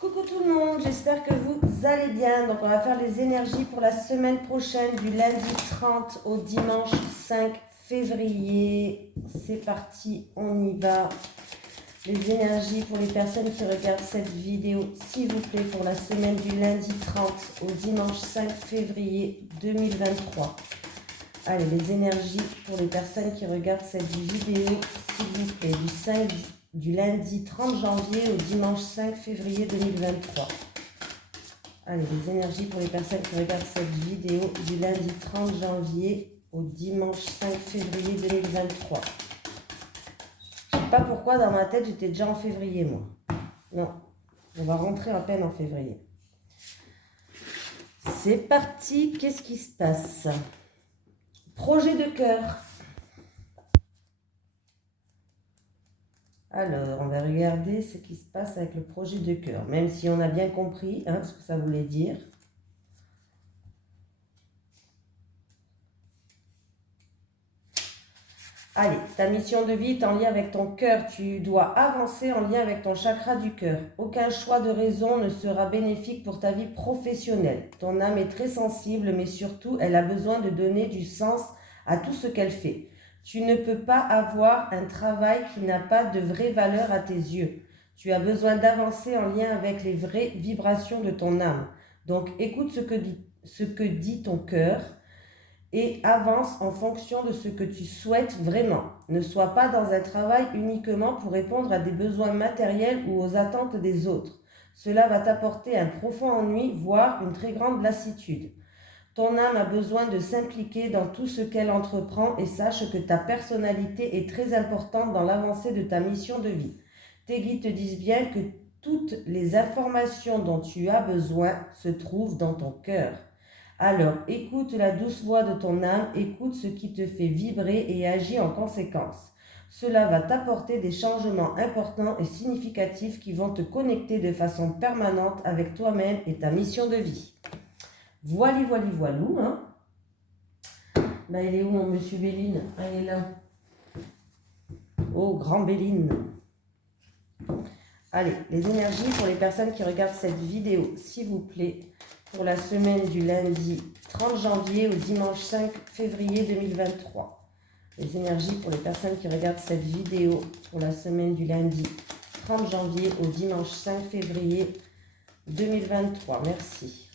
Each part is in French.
Coucou tout le monde, j'espère que vous allez bien. Donc on va faire les énergies pour la semaine prochaine du lundi 30 au dimanche 5 février. C'est parti, on y va. Les énergies pour les personnes qui regardent cette vidéo, s'il vous plaît, pour la semaine du lundi 30 au dimanche 5 février 2023. Allez, les énergies pour les personnes qui regardent cette vidéo, s'il vous plaît, du lundi 30 janvier au dimanche 5 février 2023. Allez, les énergies pour les personnes qui regardent cette vidéo du lundi 30 janvier au dimanche 5 février 2023. Je ne sais pas pourquoi dans ma tête j'étais déjà en février, moi. Non, on va rentrer à peine en février. C'est parti, qu'est-ce qui se passe? Projet de cœur. Alors, on va regarder ce qui se passe avec le projet de cœur, même si on a bien compris ce que ça voulait dire. Allez, ta mission de vie est en lien avec ton cœur. Tu dois avancer en lien avec ton chakra du cœur. Aucun choix de raison ne sera bénéfique pour ta vie professionnelle. Ton âme est très sensible, mais surtout, elle a besoin de donner du sens à tout ce qu'elle fait. Tu ne peux pas avoir un travail qui n'a pas de vraie valeur à tes yeux. Tu as besoin d'avancer en lien avec les vraies vibrations de ton âme. Donc, écoute ce que dit ton cœur et avance en fonction de ce que tu souhaites vraiment. Ne sois pas dans un travail uniquement pour répondre à des besoins matériels ou aux attentes des autres. Cela va t'apporter un profond ennui, voire une très grande lassitude. Ton âme a besoin de s'impliquer dans tout ce qu'elle entreprend et sache que ta personnalité est très importante dans l'avancée de ta mission de vie. Tes guides te disent bien que toutes les informations dont tu as besoin se trouvent dans ton cœur. Alors, écoute la douce voix de ton âme, écoute ce qui te fait vibrer et agis en conséquence. Cela va t'apporter des changements importants et significatifs qui vont te connecter de façon permanente avec toi-même et ta mission de vie. Voili, voilou, hein. Là, il est où mon monsieur Béline? Ah, il est là. Oh, grand Béline. Allez, les énergies pour les personnes qui regardent cette vidéo, s'il vous plaît, pour la semaine du lundi 30 janvier au dimanche 5 février 2023. Les énergies pour les personnes qui regardent cette vidéo pour la semaine du lundi 30 janvier au dimanche 5 février 2023. Merci.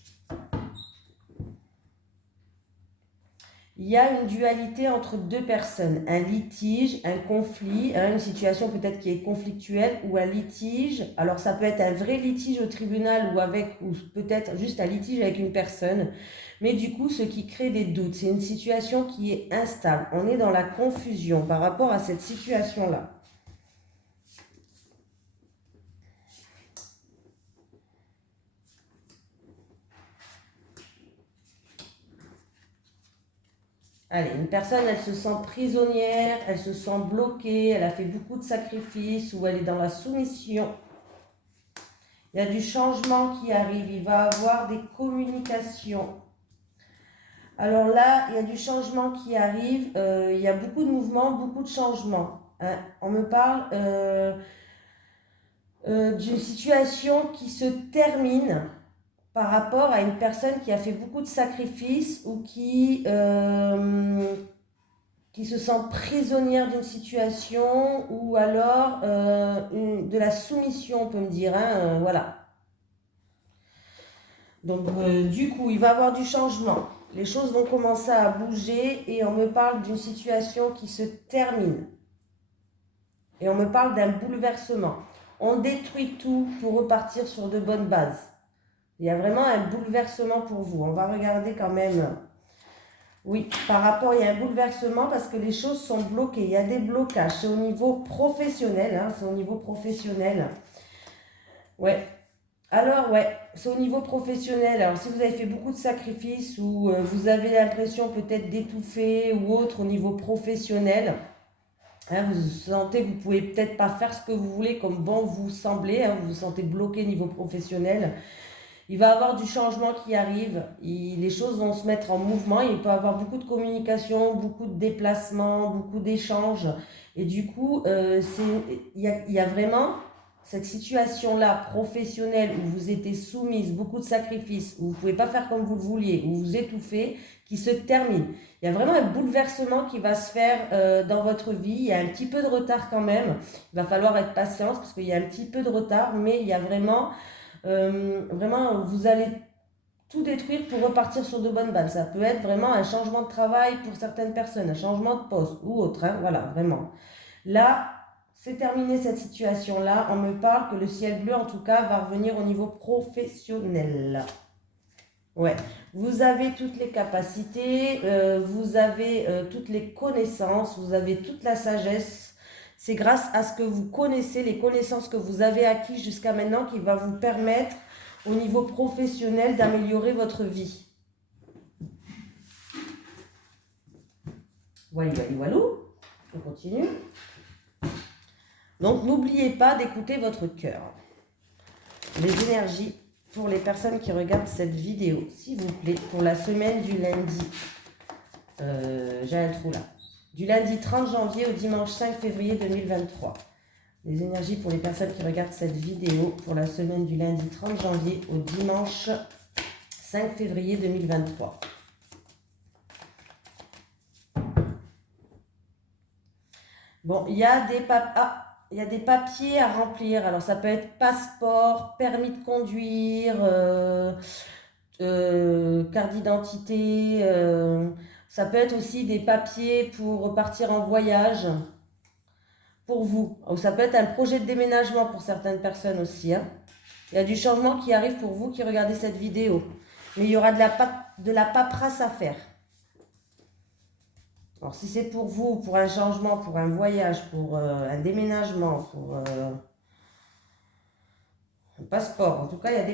Il y a une dualité entre deux personnes, un litige, un conflit, une situation peut-être qui est conflictuelle ou un litige. Alors ça peut être un vrai litige au tribunal ou peut-être juste un litige avec une personne. Mais du coup, ce qui crée des doutes, c'est une situation qui est instable. On est dans la confusion par rapport à cette situation-là. Allez, une personne, elle se sent prisonnière, elle se sent bloquée, elle a fait beaucoup de sacrifices ou elle est dans la soumission. Il y a du changement qui arrive, il va avoir des communications. Alors là, il y a du changement qui arrive, il y a beaucoup de mouvements, beaucoup de changements. On me parle d'une situation qui se termine par rapport à une personne qui a fait beaucoup de sacrifices ou qui se sent prisonnière d'une situation ou alors de la soumission, on peut me dire, voilà. Donc du coup, il va y avoir du changement. Les choses vont commencer à bouger et on me parle d'une situation qui se termine. Et on me parle d'un bouleversement. On détruit tout pour repartir sur de bonnes bases. Il y a vraiment un bouleversement pour vous. On va regarder quand même. Oui, par rapport, il y a un bouleversement parce que les choses sont bloquées. Il y a des blocages. C'est au niveau professionnel. C'est au niveau professionnel. Ouais. Alors, ouais, c'est au niveau professionnel. Alors, si vous avez fait beaucoup de sacrifices ou vous avez l'impression peut-être d'étouffer ou autre au niveau professionnel, vous sentez que vous ne pouvez peut-être pas faire ce que vous voulez comme bon vous semblez, vous vous sentez bloqué au niveau professionnel. Il va y avoir du changement qui arrive, les choses vont se mettre en mouvement, il peut y avoir beaucoup de communication, beaucoup de déplacements, beaucoup d'échanges. Et du coup, il y a vraiment cette situation-là professionnelle où vous étiez soumise, beaucoup de sacrifices, où vous ne pouvez pas faire comme vous le vouliez, où vous étouffez, qui se termine. Il y a vraiment un bouleversement qui va se faire dans votre vie. Il y a un petit peu de retard quand même. Il va falloir être patiente parce qu'il y a un petit peu de retard, mais il y a vraiment, vous allez tout détruire pour repartir sur de bonnes bases. Ça peut être vraiment un changement de travail pour certaines personnes, un changement de poste ou autre, hein, voilà, vraiment. Là, c'est terminé cette situation-là. On me parle que le ciel bleu, en tout cas, va revenir au niveau professionnel. Ouais, vous avez toutes les capacités, vous avez toutes les connaissances, vous avez toute la sagesse. C'est grâce à ce que vous connaissez, les connaissances que vous avez acquises jusqu'à maintenant qui va vous permettre au niveau professionnel d'améliorer votre vie. Voilà, voilà. On continue. Donc, n'oubliez pas d'écouter votre cœur. Les énergies pour les personnes qui regardent cette vidéo, s'il vous plaît, pour la semaine du lundi. J'ai un trou là. Du lundi 30 janvier au dimanche 5 février 2023. Les énergies pour les personnes qui regardent cette vidéo pour la semaine du lundi 30 janvier au dimanche 5 février 2023. Bon, il y a des papiers à remplir. Alors, ça peut être passeport, permis de conduire, carte d'identité. Ça peut être aussi des papiers pour partir en voyage pour vous. Ou ça peut être un projet de déménagement pour certaines personnes aussi, hein. Il y a du changement qui arrive pour vous qui regardez cette vidéo. Mais il y aura de la paperasse à faire. Alors, si c'est pour vous, pour un changement, pour un voyage, pour un déménagement, pour un passeport, en tout cas, il y a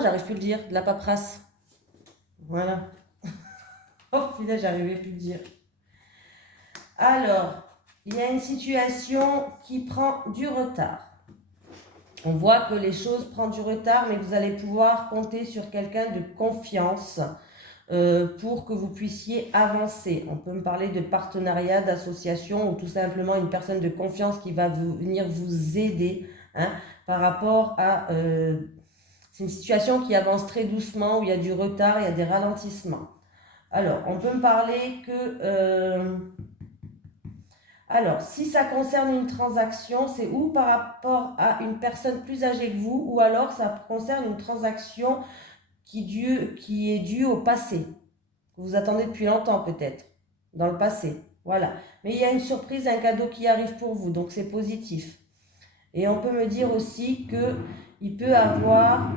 j'arrive plus à le dire, de la paperasse. Voilà. Oh, putain, j'arrivais plus à le dire. Alors, il y a une situation qui prend du retard. On voit que les choses prennent du retard, mais vous allez pouvoir compter sur quelqu'un de confiance pour que vous puissiez avancer. On peut me parler de partenariat, d'association ou tout simplement une personne de confiance qui va venir vous aider, hein, par rapport à... c'est une situation qui avance très doucement, où il y a du retard, il y a des ralentissements. Alors, on peut me parler que... alors, si ça concerne une transaction, c'est ou par rapport à une personne plus âgée que vous, ou alors ça concerne une transaction qui est due au passé, que vous attendez depuis longtemps peut-être, dans le passé. Voilà. Mais il y a une surprise, un cadeau qui arrive pour vous, donc c'est positif. Et on peut me dire aussi qu'il peut avoir...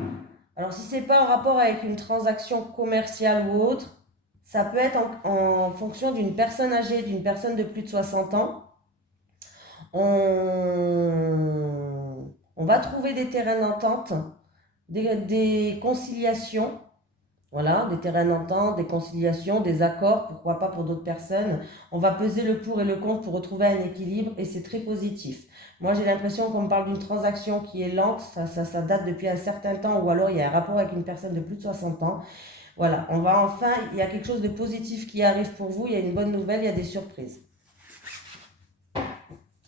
Alors, si ce n'est pas en rapport avec une transaction commerciale ou autre, ça peut être en fonction d'une personne âgée, d'une personne de plus de 60 ans. On va trouver des terrains d'entente, des conciliations, voilà, des terrains d'entente, des conciliations, des accords, pourquoi pas pour d'autres personnes. On va peser le pour et le contre pour retrouver un équilibre et c'est très positif. Moi, j'ai l'impression qu'on me parle d'une transaction qui est lente, ça date depuis un certain temps ou alors il y a un rapport avec une personne de plus de 60 ans. Voilà, il y a quelque chose de positif qui arrive pour vous, il y a une bonne nouvelle, il y a des surprises.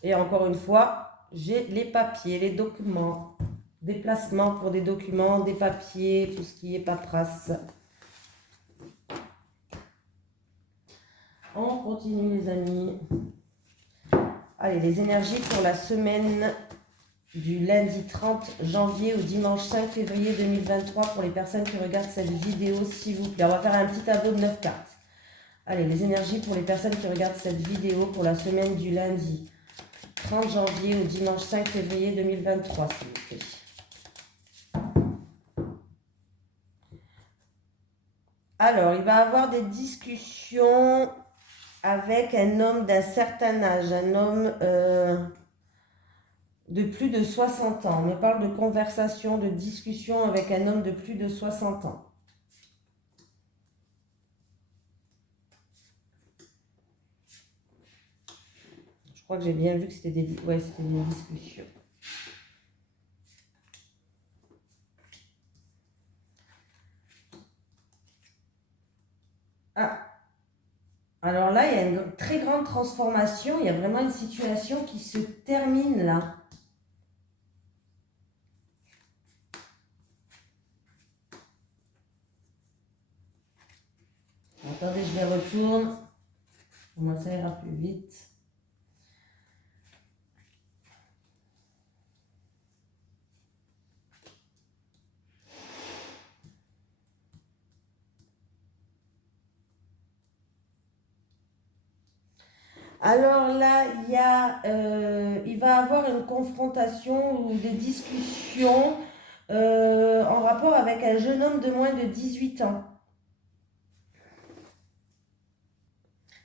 Et encore une fois, j'ai les papiers, les documents, déplacement pour des documents, des papiers, tout ce qui est paperasse. On continue les amis. Allez, les énergies pour la semaine du lundi 30 janvier au dimanche 5 février 2023 pour les personnes qui regardent cette vidéo, s'il vous plaît. On va faire un petit tableau de 9 cartes. Allez, les énergies pour les personnes qui regardent cette vidéo pour la semaine du lundi 30 janvier au dimanche 5 février 2023, s'il vous plaît. Alors, il va y avoir des discussions avec un homme d'un certain âge, un homme de plus de 60 ans. On me parle de conversation, de discussion avec un homme de plus de 60 ans. Je crois que j'ai bien vu que c'était des discussions. Ah, Alors là, il y a une très grande transformation. Il y a vraiment une situation qui se termine là. Attendez, je les retourne. Moi, ça ira plus vite. Alors là, il va y avoir une confrontation ou des discussions en rapport avec un jeune homme de moins de 18 ans.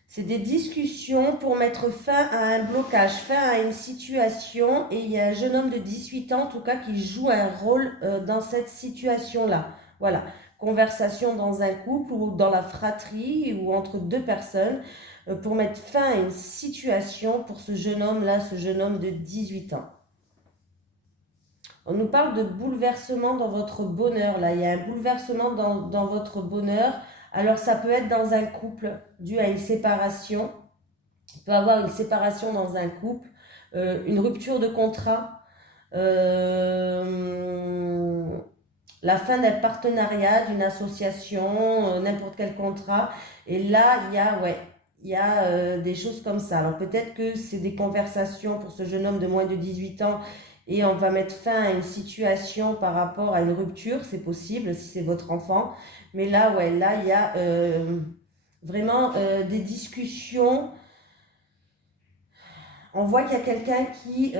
C'est des discussions pour mettre fin à un blocage, fin à une situation. Et il y a un jeune homme de 18 ans, en tout cas, qui joue un rôle dans cette situation-là. Voilà. Conversation dans un couple ou dans la fratrie ou entre deux personnes pour mettre fin à une situation pour ce jeune homme-là, ce jeune homme de 18 ans. On nous parle de bouleversement dans votre bonheur. Là, il y a un bouleversement dans votre bonheur. Alors, ça peut être dans un couple dû à une séparation. Il peut y avoir une séparation dans un couple, une rupture de contrat, la fin d'un partenariat, d'une association, n'importe quel contrat. Et là, il y a des choses comme ça. Alors, peut-être que c'est des conversations pour ce jeune homme de moins de 18 ans et on va mettre fin à une situation par rapport à une rupture, c'est possible si c'est votre enfant. Mais là, il y a vraiment des discussions. On voit qu'il y a quelqu'un qui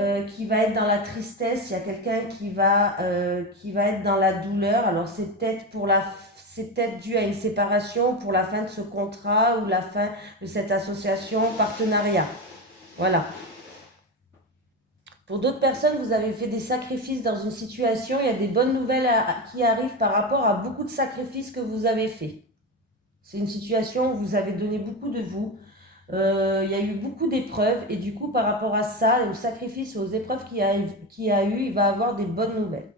va être dans la tristesse, il y a quelqu'un qui va être dans la douleur. Alors c'est peut-être dû à une séparation, pour la fin de ce contrat ou la fin de cette association, partenariat. Voilà. Pour d'autres personnes, vous avez fait des sacrifices dans une situation, il y a des bonnes nouvelles qui arrivent par rapport à beaucoup de sacrifices que vous avez faits. C'est une situation où vous avez donné beaucoup de vous. Il y a eu beaucoup d'épreuves et du coup, par rapport à ça, aux sacrifices, aux épreuves qu'il y a eu, il va avoir des bonnes nouvelles.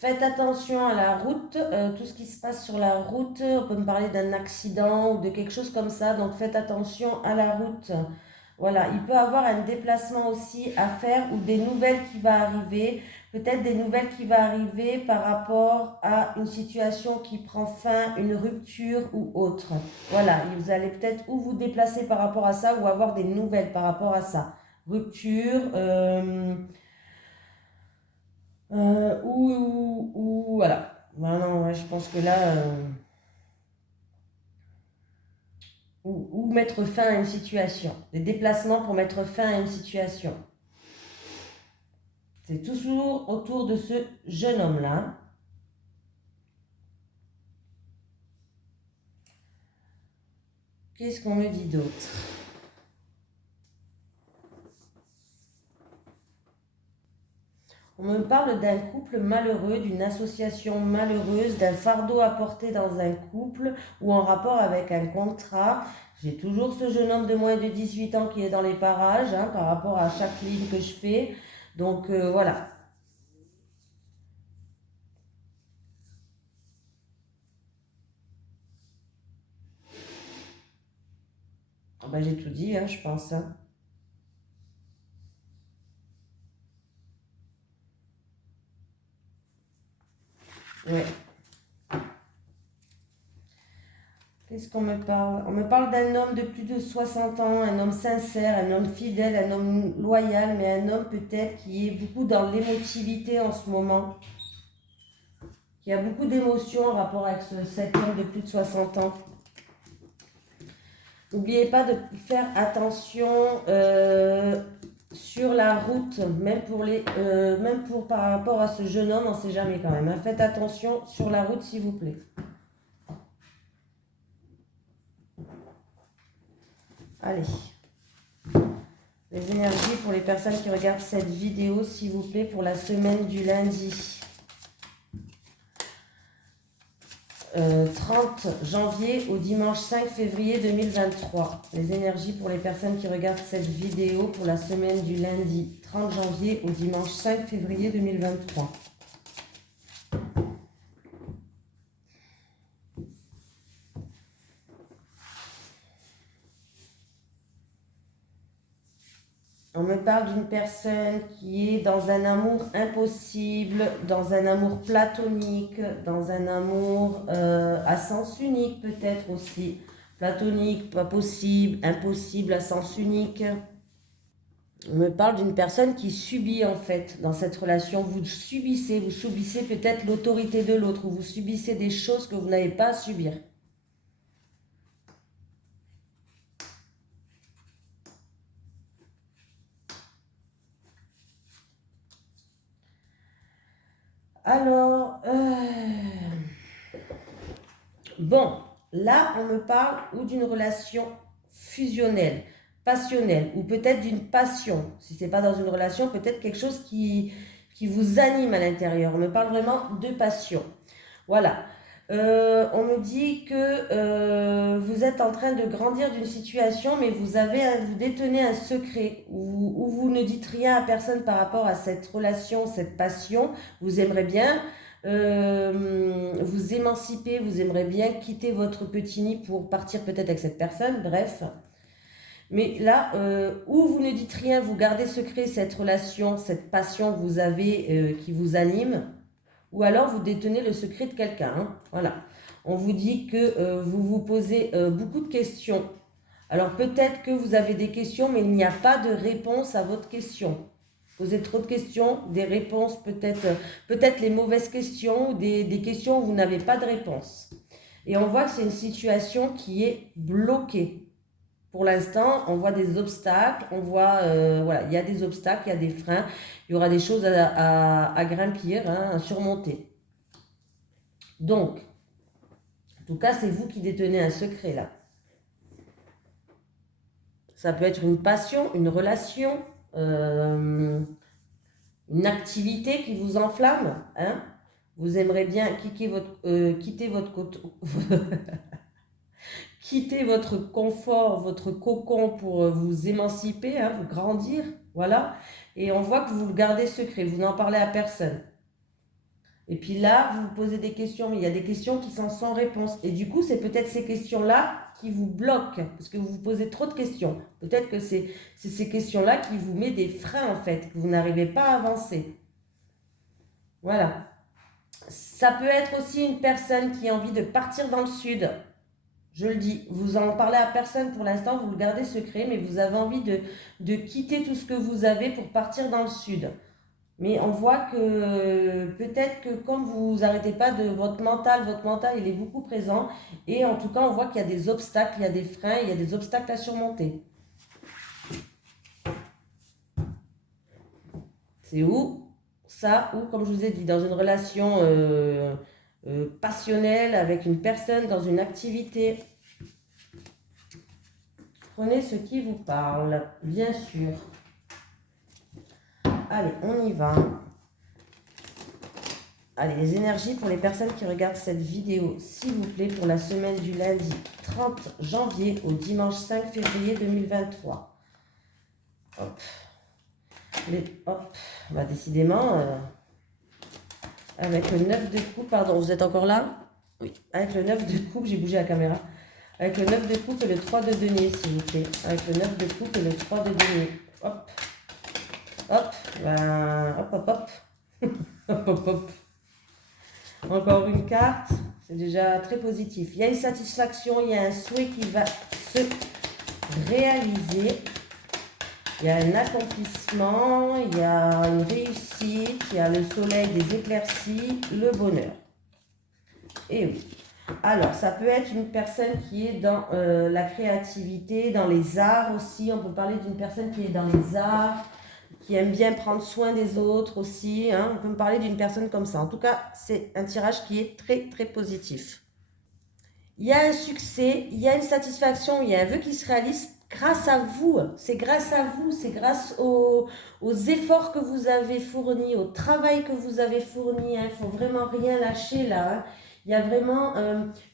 Faites attention à la route, tout ce qui se passe sur la route, on peut me parler d'un accident ou de quelque chose comme ça, donc faites attention à la route. Voilà, il peut y avoir un déplacement aussi à faire ou des nouvelles qui vont arriver, peut-être des nouvelles qui vont arriver par rapport à une situation qui prend fin, une rupture ou autre. Voilà, vous allez peut-être ou vous déplacer par rapport à ça ou avoir des nouvelles par rapport à ça. Rupture, voilà. Non, ouais, je pense que là, ou mettre fin à une situation. Des déplacements pour mettre fin à une situation. C'est toujours autour de ce jeune homme-là. Qu'est-ce qu'on me dit d'autre? On me parle d'un couple malheureux, d'une association malheureuse, d'un fardeau à porter dans un couple ou en rapport avec un contrat. J'ai toujours ce jeune homme de moins de 18 ans qui est dans les parages par rapport à chaque ligne que je fais. Donc voilà. Ah ben, j'ai tout dit, je pense. Ouais. Qu'est-ce qu'on me parle? On me parle d'un homme de plus de 60 ans, un homme sincère, un homme fidèle, un homme loyal, mais un homme peut-être qui est beaucoup dans l'émotivité en ce moment. Qui a beaucoup d'émotions en rapport avec cet homme de plus de 60 ans. N'oubliez pas de faire attention sur la route, même par rapport à ce jeune homme, on ne sait jamais quand même. Faites attention sur la route, s'il vous plaît. Allez. Les énergies pour les personnes qui regardent cette vidéo, s'il vous plaît, pour la semaine du lundi. 30 janvier au dimanche 5 février 2023. Les énergies pour les personnes qui regardent cette vidéo pour la semaine du lundi 30 janvier au dimanche 5 février 2023. On me parle d'une personne qui est dans un amour impossible, dans un amour platonique, dans un amour à sens unique peut-être aussi. Platonique, pas possible, impossible à sens unique. On me parle d'une personne qui subit en fait dans cette relation. Vous subissez peut-être l'autorité de l'autre ou vous subissez des choses que vous n'avez pas à subir. Alors, bon, là, on me parle ou d'une relation fusionnelle, passionnelle, ou peut-être d'une passion. Si ce n'est pas dans une relation, peut-être quelque chose qui vous anime à l'intérieur. On me parle vraiment de passion. Voilà. On me dit que vous êtes en train de grandir d'une situation, mais vous détenez un secret, où vous ne dites rien à personne par rapport à cette relation, cette passion. Vous aimeriez bien vous émanciper, vous aimeriez bien quitter votre petit nid pour partir peut-être avec cette personne, bref. Mais là, où vous ne dites rien, vous gardez secret cette relation, cette passion que vous avez qui vous anime, ou alors vous détenez le secret de quelqu'un. Hein. Voilà. On vous dit que vous vous posez beaucoup de questions. Alors peut-être que vous avez des questions, mais il n'y a pas de réponse à votre question. Posez trop de questions, des réponses peut-être les mauvaises questions, des questions où vous n'avez pas de réponse. Et on voit que c'est une situation qui est bloquée. Pour l'instant, on voit des obstacles, on voit, voilà, il y a des obstacles, il y a des freins, il y aura des choses à grimper, hein, à surmonter. Donc, en tout cas, c'est vous qui détenez un secret là. Ça peut être une passion, une relation, une activité qui vous enflamme, hein. Vous aimeriez bien quitter votre confort, votre cocon pour vous émanciper, hein, vous grandir, voilà. Et on voit que vous le gardez secret, vous n'en parlez à personne. Et puis là, vous vous posez des questions, mais il y a des questions qui sont sans réponse. Et du coup, c'est peut-être ces questions-là qui vous bloquent, parce que vous vous posez trop de questions. Peut-être que c'est ces questions-là qui vous mettent des freins, en fait, que vous n'arrivez pas à avancer. Voilà. Ça peut être aussi une personne qui a envie de partir dans le sud. Je le dis, vous en parlez à personne pour l'instant, vous le gardez secret, mais vous avez envie de quitter tout ce que vous avez pour partir dans le sud. Mais on voit que peut-être que comme vous n'arrêtez pas de votre mental il est beaucoup présent. Et en tout cas, on voit qu'il y a des obstacles, il y a des freins, il y a des obstacles à surmonter. C'est où? Ça, ou comme je vous ai dit, dans une relation passionnelle avec une personne, dans une activité. Prenez ce qui vous parle, bien sûr. Allez, on y va. Allez, les énergies pour les personnes qui regardent cette vidéo, s'il vous plaît, pour la semaine du lundi 30 janvier au dimanche 5 février 2023. Hop. Hop. Bah, décidément, avec le 9 de coupe, pardon, vous êtes encore là? Oui. Avec le 9 de coupe, j'ai bougé la caméra. Avec le 9 de coupe et le 3 de denier, s'il vous plaît. Avec le 9 de coupe et le 3 de denier. Hop. Hop. Ben, hop, hop, hop. Hop, hop, hop. Encore une carte. C'est déjà très positif. Il y a une satisfaction, il y a un souhait qui va se réaliser. Il y a un accomplissement, il y a une réussite, il y a le soleil, des éclaircies, le bonheur. Et oui. Alors, ça peut être une personne qui est dans la créativité, dans les arts aussi. On peut parler d'une personne qui est dans les arts, qui aime bien prendre soin des autres aussi. Hein. On peut me parler d'une personne comme ça. En tout cas, c'est un tirage qui est très, très positif. Il y a un succès, il y a une satisfaction, il y a un vœu qui se réalise grâce à vous. C'est grâce à vous, c'est grâce aux efforts que vous avez fournis, au travail que vous avez fourni. Il ne faut vraiment rien lâcher là. Hein. Il y a vraiment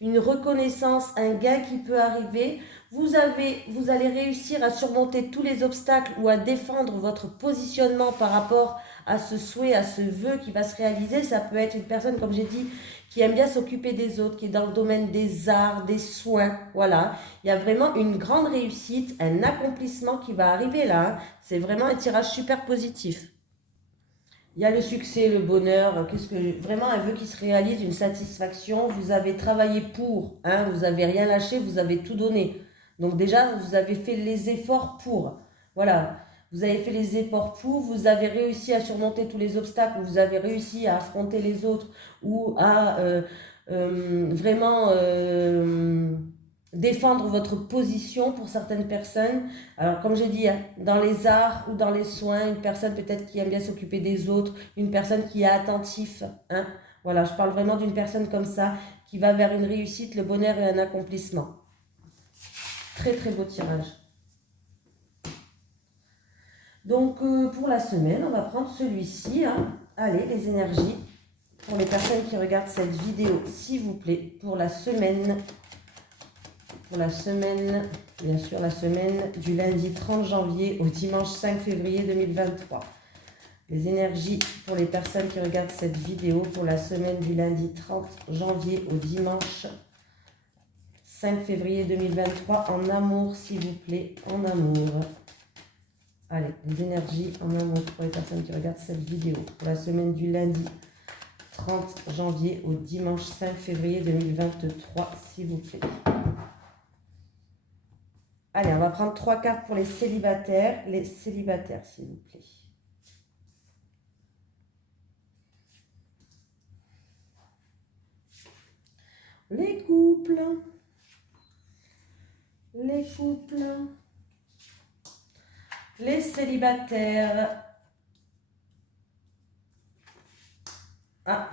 une reconnaissance, un gain qui peut arriver. Vous allez réussir à surmonter tous les obstacles ou à défendre votre positionnement par rapport à ce souhait, à ce vœu qui va se réaliser. Ça peut être une personne, comme j'ai dit, qui aime bien s'occuper des autres, qui est dans le domaine des arts, des soins. Voilà, il y a vraiment une grande réussite, un accomplissement qui va arriver là, hein. C'est vraiment un tirage super positif. Il y a le succès, le bonheur, vraiment un vœu qui se réalise, une satisfaction. Vous avez travaillé pour, hein, vous n'avez rien lâché, vous avez tout donné. Donc déjà, vous avez fait les efforts pour. Voilà, vous avez fait les efforts pour, vous avez réussi à surmonter tous les obstacles, vous avez réussi à affronter les autres ou à vraiment défendre votre position pour certaines personnes. Alors, comme j'ai dit, hein, dans les arts ou dans les soins, une personne peut-être qui aime bien s'occuper des autres, une personne qui est attentif, hein. Voilà, je parle vraiment d'une personne comme ça, qui va vers une réussite, le bonheur et un accomplissement. Très, très beau tirage. Donc, pour la semaine, on va prendre celui-ci, hein. Allez, les énergies, pour les personnes qui regardent cette vidéo, s'il vous plaît, pour la semaine, bien sûr, la semaine du lundi 30 janvier au dimanche 5 février 2023. Les énergies pour les personnes qui regardent cette vidéo pour la semaine du lundi 30 janvier au dimanche 5 février 2023 en amour, s'il vous plaît, en amour. Allez, les énergies en amour pour les personnes qui regardent cette vidéo pour la semaine du lundi 30 janvier au dimanche 5 février 2023, s'il vous plaît. Allez, on va prendre 3 cartes pour les célibataires. Les célibataires, s'il vous plaît. Les couples. Les couples. Les célibataires. Ah.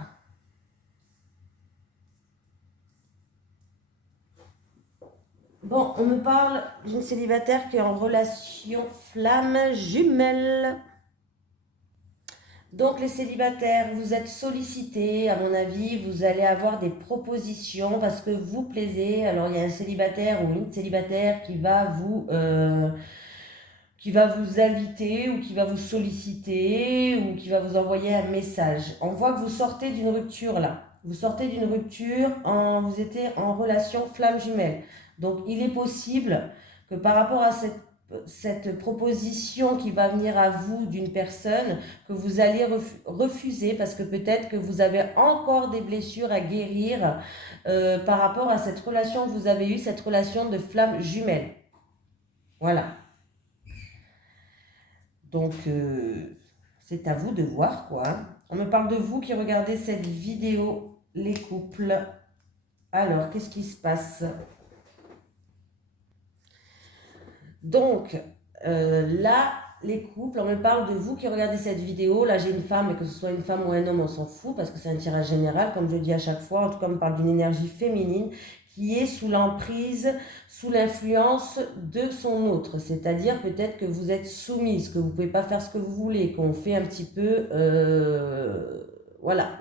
Bon, on me parle d'une célibataire qui est en relation flamme jumelle. Donc les célibataires, vous êtes sollicités, à mon avis, vous allez avoir des propositions parce que vous plaisez. Alors il y a un célibataire ou une célibataire qui va vous inviter ou qui va vous solliciter ou qui va vous envoyer un message. On voit que vous sortez d'une rupture là. Vous sortez d'une rupture, vous étiez en relation flamme jumelle. Donc il est possible que par rapport à cette proposition qui va venir à vous d'une personne, que vous allez refuser parce que peut-être que vous avez encore des blessures à guérir par rapport à cette relation que vous avez eue, cette relation de flamme jumelle. Voilà. Donc, c'est à vous de voir, quoi. On me parle de vous qui regardez cette vidéo, les couples. Alors, qu'est-ce qui se passe? Donc, là, les couples, on me parle de vous qui regardez cette vidéo. Là, j'ai une femme, et que ce soit une femme ou un homme, on s'en fout, parce que c'est un tirage général, comme je dis à chaque fois. En tout cas, on me parle d'une énergie féminine qui est sous l'emprise, sous l'influence de son autre. C'est-à-dire peut-être que vous êtes soumise, que vous ne pouvez pas faire ce que vous voulez, qu'on fait un petit peu... voilà.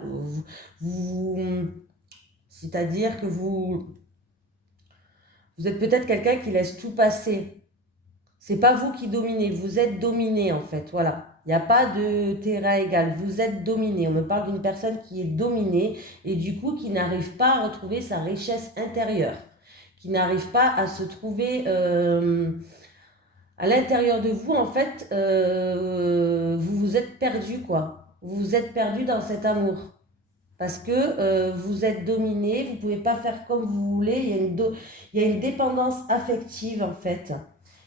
C'est-à-dire que vous êtes peut-être quelqu'un qui laisse tout passer. C'est pas vous qui dominez, vous êtes dominé en fait, voilà. Il n'y a pas de terrain égal, vous êtes dominé. On me parle d'une personne qui est dominée et du coup qui n'arrive pas à retrouver sa richesse intérieure, qui n'arrive pas à se trouver à l'intérieur de vous en fait, vous vous êtes perdu quoi. Vous vous êtes perdu dans cet amour. Parce que vous êtes dominé, vous ne pouvez pas faire comme vous voulez, il y a une dépendance affective en fait.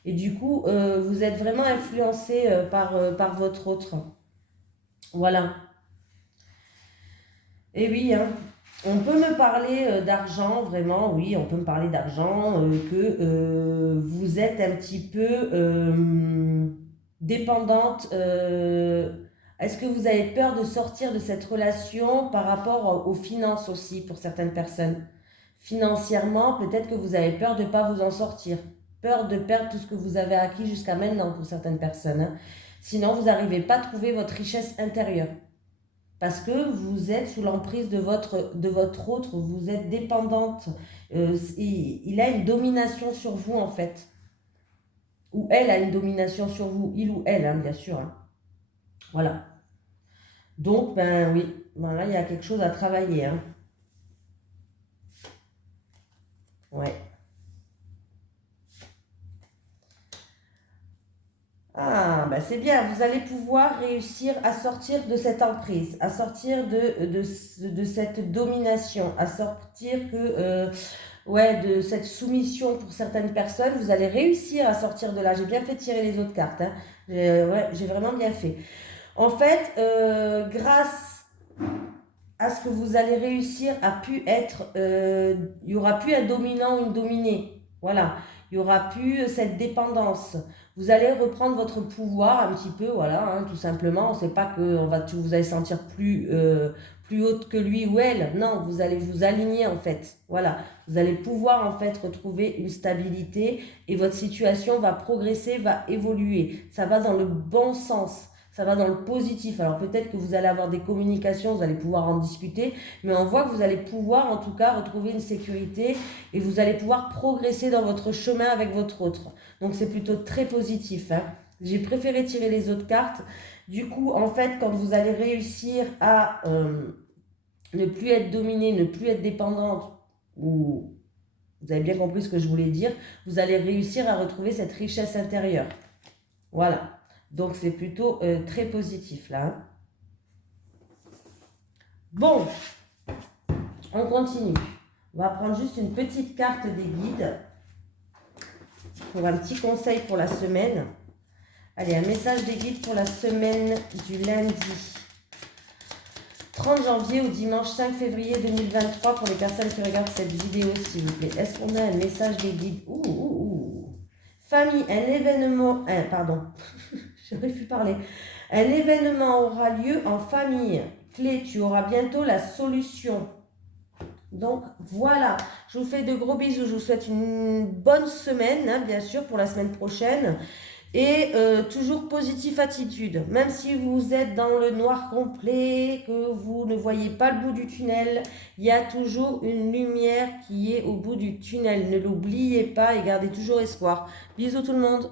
Et du coup, vous êtes vraiment influencé par votre autre. Voilà. Et oui, hein, on peut me parler d'argent, vraiment, oui, on peut me parler d'argent, que vous êtes un petit peu dépendante. Est-ce que vous avez peur de sortir de cette relation par rapport aux finances aussi pour certaines personnes? Financièrement, peut-être que vous avez peur de ne pas vous en sortir. Peur de perdre tout ce que vous avez acquis jusqu'à maintenant pour certaines personnes, hein. Sinon, vous n'arrivez pas à trouver votre richesse intérieure. parce que vous êtes sous l'emprise de votre autre, vous êtes dépendante. Il a une domination sur vous en fait. Ou elle a une domination sur vous, il ou elle, hein, bien sûr. Hein. Voilà. Donc, ben oui, voilà, il y a quelque chose à travailler. Hein. Ouais. Ah, ben c'est bien, vous allez pouvoir réussir à sortir de cette emprise, à sortir de cette domination, à sortir ouais, de cette soumission pour certaines personnes. Vous allez réussir à sortir de là. J'ai bien fait tirer les autres cartes. Hein. Ouais, j'ai vraiment bien fait. En fait, grâce à ce que vous allez réussir à pu être, il n'y aura plus un dominant ou une dominée. Voilà, il n'y aura plus cette dépendance. Vous allez reprendre votre pouvoir un petit peu, voilà, hein, tout simplement. On ne sait pas que vous allez sentir plus haute que lui ou elle. Non, vous allez vous aligner en fait. Voilà, vous allez pouvoir en fait retrouver une stabilité et votre situation va progresser, va évoluer. Ça va dans le bon sens. Ça va dans le positif. Alors peut-être que vous allez avoir des communications, vous allez pouvoir en discuter, mais on voit que vous allez pouvoir en tout cas retrouver une sécurité et vous allez pouvoir progresser dans votre chemin avec votre autre. Donc c'est plutôt très positif. Hein. J'ai préféré tirer les autres cartes. Du coup, en fait, quand vous allez réussir à ne plus être dominée, ne plus être dépendante, ou vous avez bien compris ce que je voulais dire, vous allez réussir à retrouver cette richesse intérieure. Voilà. Donc, c'est plutôt très positif, là. Hein. Bon, on continue. On va prendre juste une petite carte des guides pour un petit conseil pour la semaine. Allez, un message des guides pour la semaine du lundi 30 janvier au dimanche 5 février 2023 pour les personnes qui regardent cette vidéo, s'il vous plaît. Est-ce qu'on a un message des guides? Famille, un événement... pardon, j'aurais pu parler. Un événement aura lieu en famille. Clé, tu auras bientôt la solution. Donc voilà, je vous fais de gros bisous. Je vous souhaite une bonne semaine, hein, bien sûr, pour la semaine prochaine. Et toujours positive attitude. Même si vous êtes dans le noir complet, que vous ne voyez pas le bout du tunnel, il y a toujours une lumière qui est au bout du tunnel. Ne l'oubliez pas et gardez toujours espoir. Bisous tout le monde.